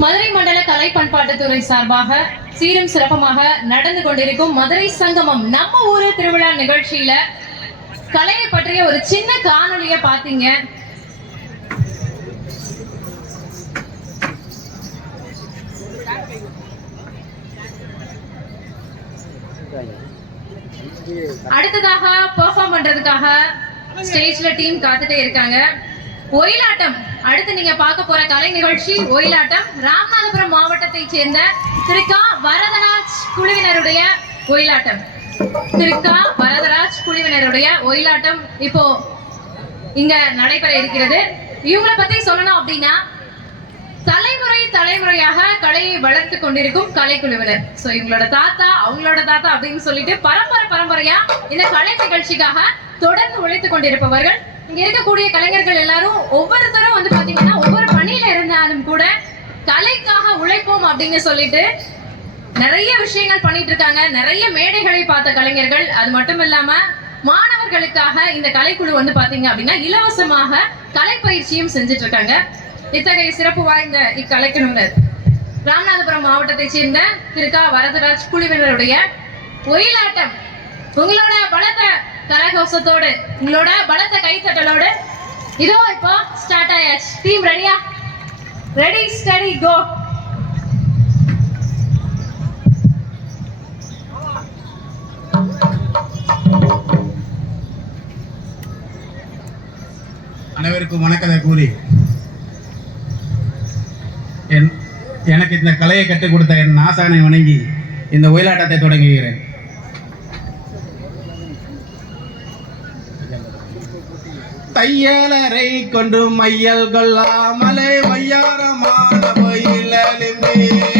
மதுரை மண்டல கலை பண்பாட்டுத்துறை சார்பாக சீரும் சிறப்பமாக நடந்து கொண்டிருக்கும் மதுரை சங்கமம் நம்ம ஊரு திருவிழா நிகழ்ச்சியில கலையை பற்றிய ஒரு சின்ன காணொலிய பாத்தீங்க அடுத்ததாக பெர்ஃபார்ம் பண்றதுக்காக ஸ்டேஜ்ல டீம் காத்துட்டே இருக்காங்க. ஒயிலாட்டம் அடுத்து நீங்க பார்க்க போற கலை நிகழ்ச்சி ஒயிலாட்டம். ராமநாதபுரம் மாவட்டத்தை சேர்ந்த திருக்கா வரதராஜ் குழுவினருடைய ஒயிலாட்டம். திருக்கா வரதராஜ் குழுவினருடைய ஒயிலாட்டம் இப்போ இங்க நடைபெற இருக்கிறது. இவங்களை பத்தி சொல்லணும் அப்படின்னா தலைமுறை தலைமுறையாக கலையை வளர்த்து கொண்டிருக்கும் கலைக்குழுவினர். சோ இவங்களோட தாத்தா அவங்களோட தாத்தா அப்படின்னு சொல்லிட்டு பரம்பரை பரம்பரையா இந்த கலை நிகழ்ச்சிக்காக தொடர்ந்து உழைத்துக் கொண்டிருப்பவர்கள். இங்க இருக்கக்கூடிய கலைஞர்கள் எல்லாரும் ஒவ்வொருத்தரும் வந்து பாத்தீங்கன்னா ஒவ்வொரு பணியில இருந்தாலும் கூட கலைக்காக உழைப்போம் அப்படின்னு சொல்லிட்டு நிறைய விஷயங்கள் பண்ணிட்டு இருக்காங்க. நிறைய மேடைகளை பார்த்த கலைஞர்கள். அது மட்டும் இல்லாம மாணவர்களுக்காக இந்த கலைக்குழு வந்து பாத்தீங்க அப்படின்னா இலவசமாக கலை பயிற்சியும் செஞ்சுட்டு இருக்காங்க. இத்தகைய சிறப்பு வாய்ந்த இக்கலைக்குழுவினர். ராமநாதபுரம் மாவட்டத்தை சேர்ந்த திருக்கா வரதராஜ் குழுவினருடைய ஒயிலாட்டம் உங்களோட பலத்த கரகோசத்தோடு உங்களோட பலத்த கைத்தட்டலோடு இதோ இப்போ ஸ்டார்ட் ஆயாச்சு. டீம் ரெடியா ரெடி ஸ்டடி கோ அனைவருக்கும் வணக்கத்தை கூறி என் எனக்கு இந்த கலையை கற்றுக் கொடுத்த என் ஆசானை வணங்கி இந்த ஒயிலாட்டத்தை தொடங்குகிறேன் தையலரை கொண்டு மையல் கொள்ளாமலே வையாரமான ஒயிலெலும்பே.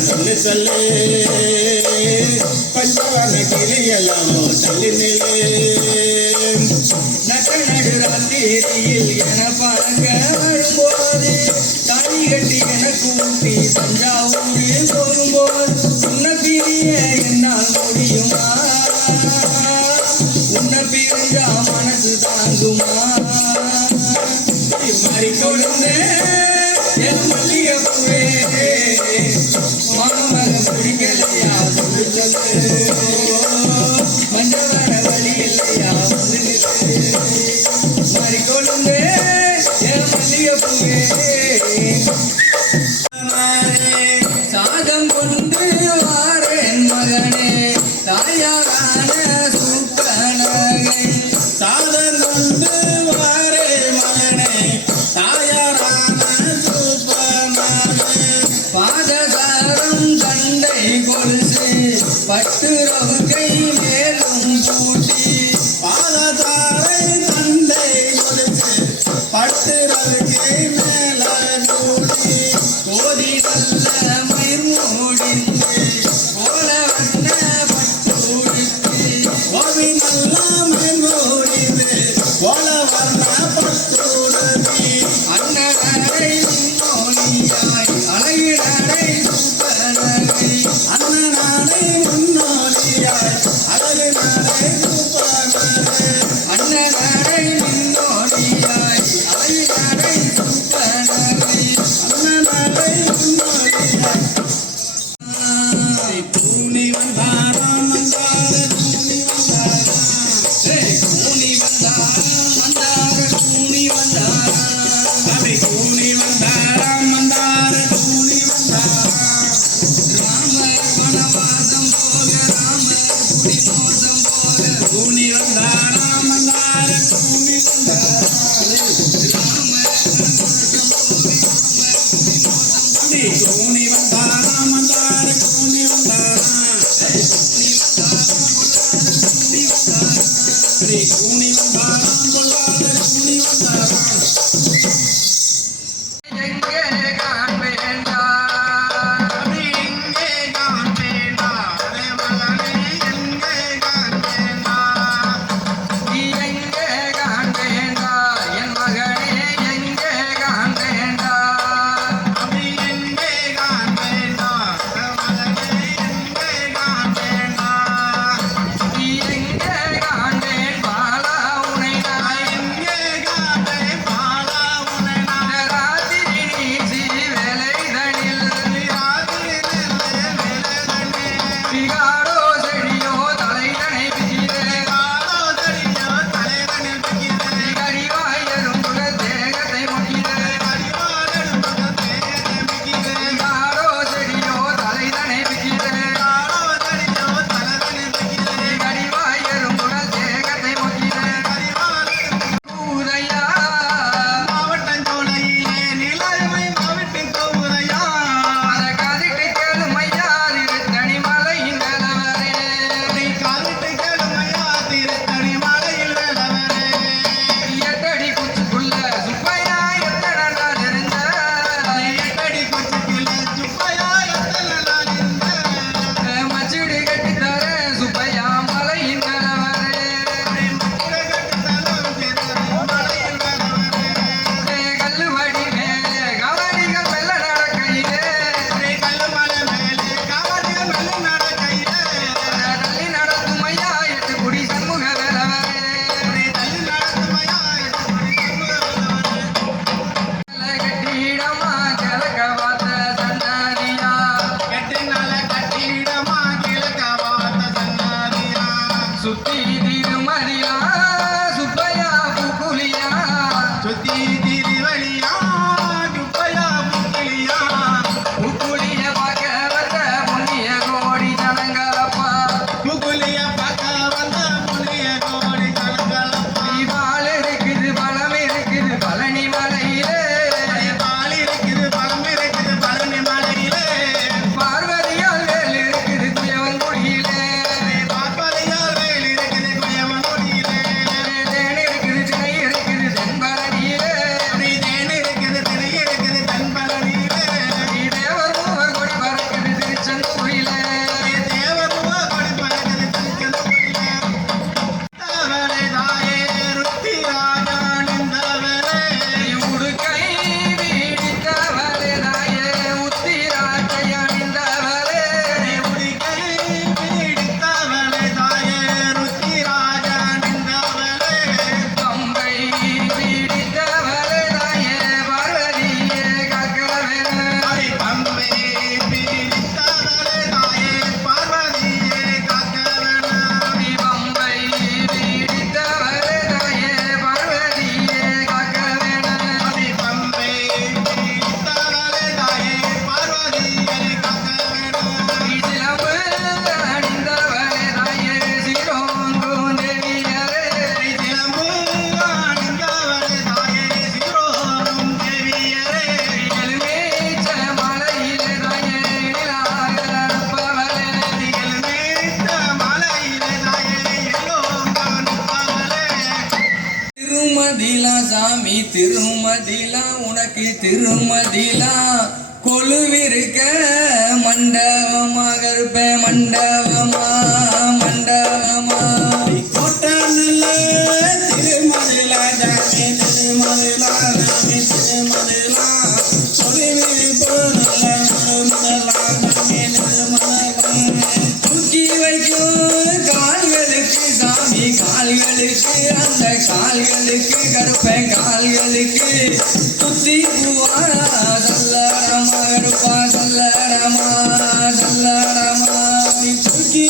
சொல்லு சொல்லு. பஞ்சவன கிளியலாமோ தள்ளி நில்லு நட்ட நடு என பாருங்க வரும்போது தாலி கட்டி என கூட்டி தஞ்சாவூரில் போகும்போது உன்னை பிரிய என்னால் முடியுமா? உன்னை பிரிஞ்சா மனசு தாங்குமா? மாறி கொடுந்தே Unique. Unique. திருமதிலா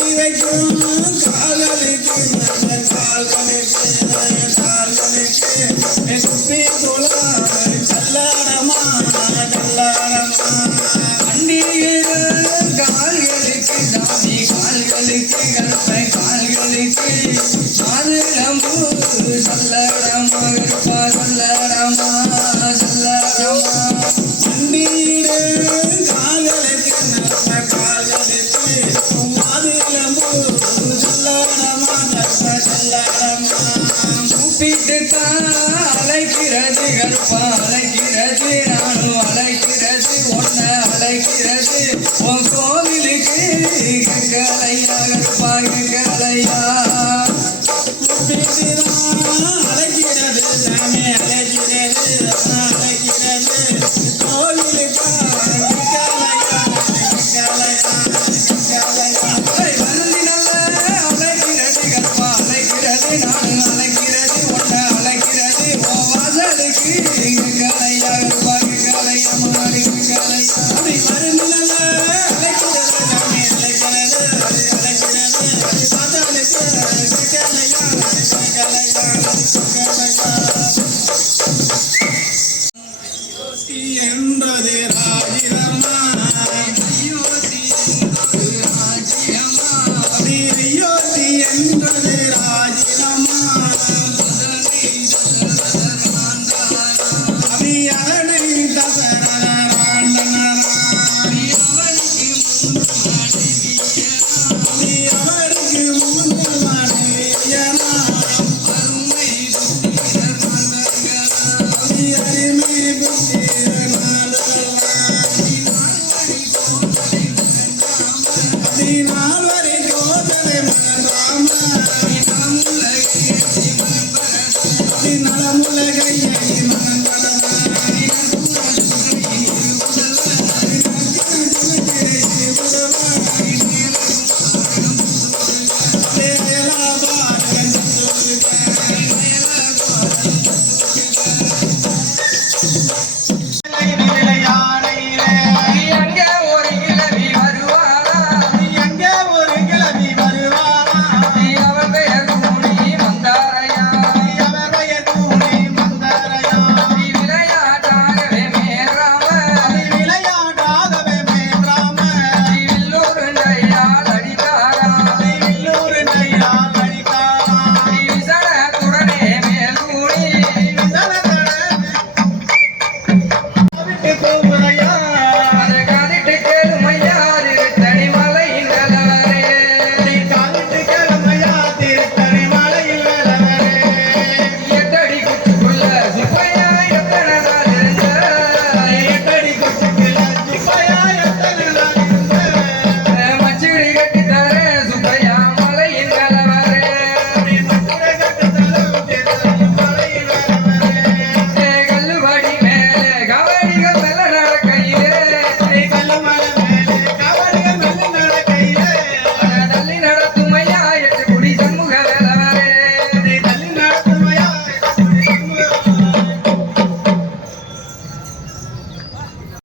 வைக்கும் காலடிக்கும் நல்ல கால்களுக்கு அழைக்கிறது கருப்பா அழைக்கிறது நானும் அழைக்கிறது ஒன்ன அழைக்கிறது. உன் கோவிலுக்கு கங்கலையா கருப்பா கங்கலையா அழைக்கிறது தானே அழைக்கிறது அழைக்கிறது. கோவிலுக்கு Yeah.